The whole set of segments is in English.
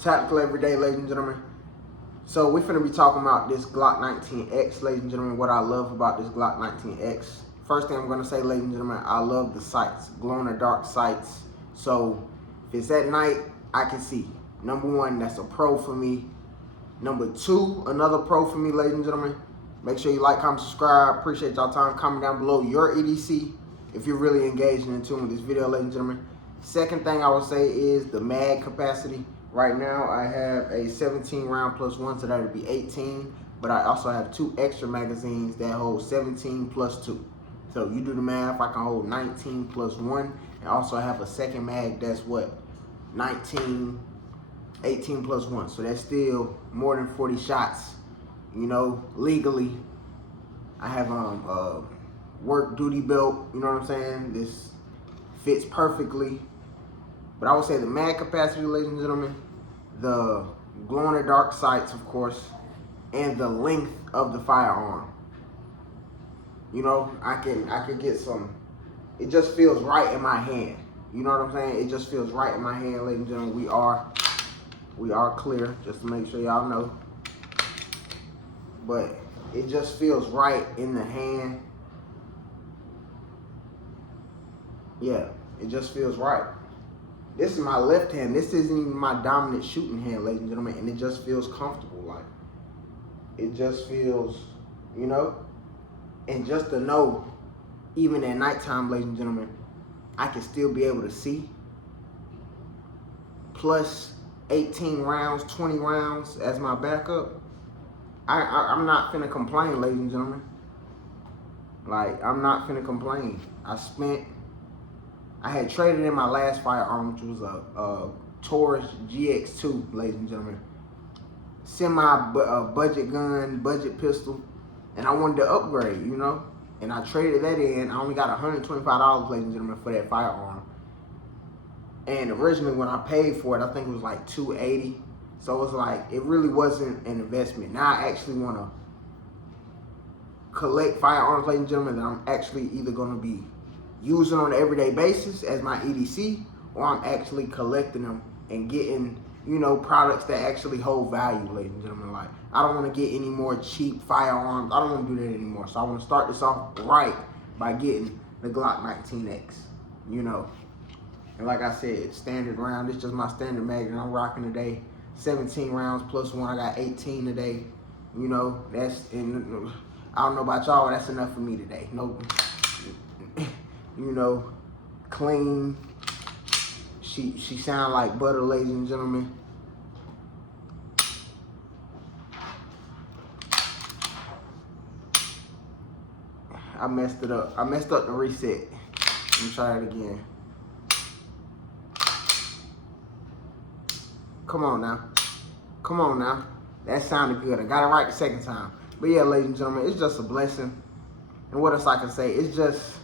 Tactical everyday, ladies and gentlemen. So we're finna be talking about this Glock 19X, ladies and gentlemen. What I love about this Glock 19X. First thing I'm gonna say, ladies and gentlemen, I love the sights, glow in the dark sights. So if it's at night, I can see. Number one, that's a pro for me. Number two, another pro for me, ladies and gentlemen. Make sure you like, comment, subscribe. Appreciate y'all time. Comment down below your EDC if you're really engaged and in tune with this video, ladies and gentlemen. Second thing I would say is the mag capacity. Right now, I have a 17 round plus one, so that would be 18. But I also have two extra magazines that hold 17 plus two. So you do the math, I can hold 19 plus one. And also I have a second mag that's what? 19, 18 plus one. So that's still more than 40 shots, you know, legally. I have a work duty belt, you know what I'm saying? This fits perfectly. But I would say the mag capacity, ladies and gentlemen, the glow in the dark sights, of course, and the length of the firearm. You know, I can get some, it just feels right in my hand. You know what I'm saying? It just feels right in my hand, ladies and gentlemen. We are clear, just to make sure y'all know. But it just feels right in the hand. Yeah, it just feels right. This is my left hand. This isn't even my dominant shooting hand, ladies and gentlemen, and it just feels comfortable. Like, it just feels, you know, and just to know, even at nighttime, ladies and gentlemen, I can still be able to see. Plus 18 rounds, 20 rounds as my backup. I'm not finna complain, ladies and gentlemen. Like, I'm not finna complain. I had traded in my last firearm, which was a Taurus GX2, ladies and gentlemen. Budget gun, budget pistol, and I wanted to upgrade, you know? And I traded that in. I only got $125, ladies and gentlemen, for that firearm. And originally when I paid for it, I think it was like $280. So it was like, it really wasn't an investment. Now I actually want to collect firearms, ladies and gentlemen, that I'm actually either going to be using on an everyday basis as my EDC, or I'm actually collecting them and getting, you know, products that actually hold value, ladies and gentlemen. Like, I don't want to get any more cheap firearms. I don't want to do that anymore. So I want to start this off right by getting the Glock 19X, you know. And like I said, it's standard round. It's just my standard mag that I'm rocking today. 17 rounds plus one. I got 18 today. You know, that's, and I don't know about y'all, that's enough for me today. No, you know, clean. She sound like butter, ladies and gentlemen. I messed it up. I messed up the reset. Let me try it again. Come on now. Come on now. That sounded good. I got it right the second time. But yeah, ladies and gentlemen, it's just a blessing. And what else I can say? It's just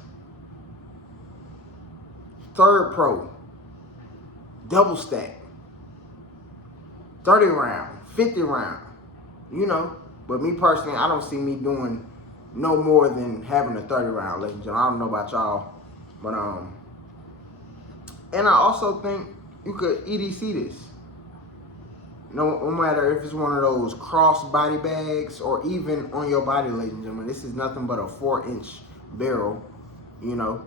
third pro, double stack, 30 round, 50 round, you know. But me personally, I don't see me doing no more than having a 30 round, ladies and gentlemen. I don't know about y'all, but and I also think you could EDC this. No matter if it's one of those cross body bags or even on your body, ladies and gentlemen. This is nothing but a 4-inch barrel, you know.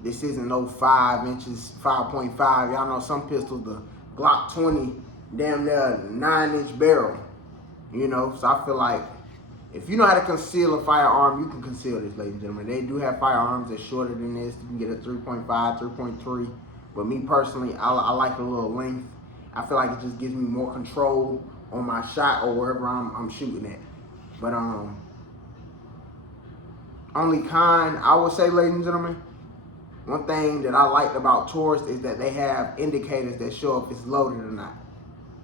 This isn't no 5 inches, 5.5. Y'all know some pistols, the Glock 20, damn near 9-inch barrel, you know. So I feel like if you know how to conceal a firearm, you can conceal this, ladies and gentlemen. They do have firearms that's shorter than this. You can get a 3.5, 3.3. But me personally, I like a little length. I feel like it just gives me more control on my shot or wherever I'm shooting at. But only con, I would say, ladies and gentlemen, one thing that I liked about Taurus is that they have indicators that show if it's loaded or not.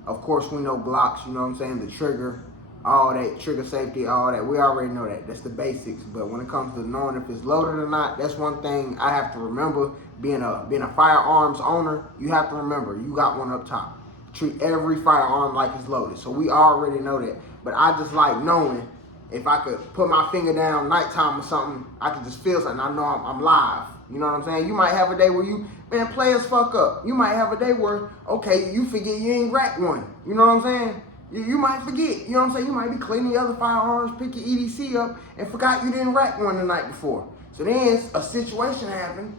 Of course, we know Glocks, you know what I'm saying, the trigger, all that, trigger safety, all that. We already know that. That's the basics. But when it comes to knowing if it's loaded or not, that's one thing I have to remember. Being a firearms owner, you have to remember, you got one up top. Treat every firearm like it's loaded. So we already know that. But I just like knowing if I could put my finger down nighttime or something, I could just feel something. I know I'm live. You know what I'm saying? You might have a day where you, man, players fuck up. You might have a day where, okay, you forget you ain't racked one. You know what I'm saying? You might forget. You know what I'm saying? You might be cleaning the other firearms, pick your EDC up, and forgot you didn't rack one the night before. So then a situation happened.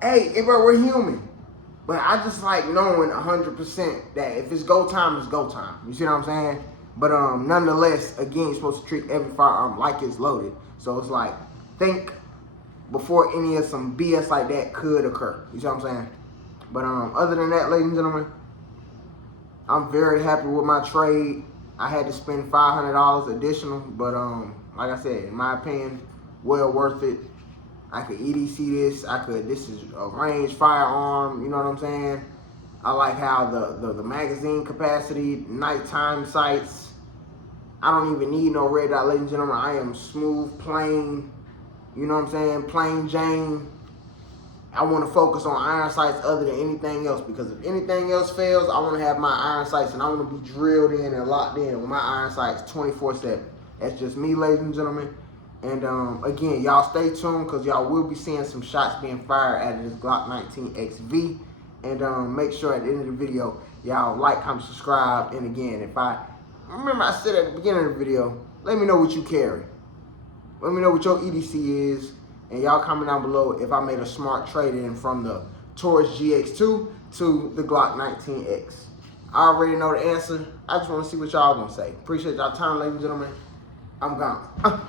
Hey, bro, we're human. But I just like knowing 100% that if it's go time, it's go time. You see what I'm saying? But nonetheless, again, you're supposed to treat every firearm like it's loaded. So it's like, think before any of some BS like that could occur. You see what I'm saying? But other than that, ladies and gentlemen, I'm very happy with my trade. I had to spend $500 additional, but like I said, in my opinion, well worth it. I could EDC this. This is a range firearm. You know what I'm saying? I like how the magazine capacity, nighttime sights. I don't even need no red dot, ladies and gentlemen. I am smooth, plain. You know what I'm saying? Plain Jane. I want to focus on iron sights other than anything else, because if anything else fails, I want to have my iron sights and I want to be drilled in and locked in with my iron sights 24/7. That's just me, ladies and gentlemen. And again, y'all stay tuned, because y'all will be seeing some shots being fired out of this Glock 19 XV. And make sure at the end of the video, y'all like, comment, subscribe. And again, if I said at the beginning of the video, let me know what you carry. Let me know what your EDC is. And y'all comment down below if I made a smart trade-in from the Taurus GX2 to the Glock 19X. I already know the answer. I just want to see what y'all gonna say. Appreciate y'all time, ladies and gentlemen. I'm gone.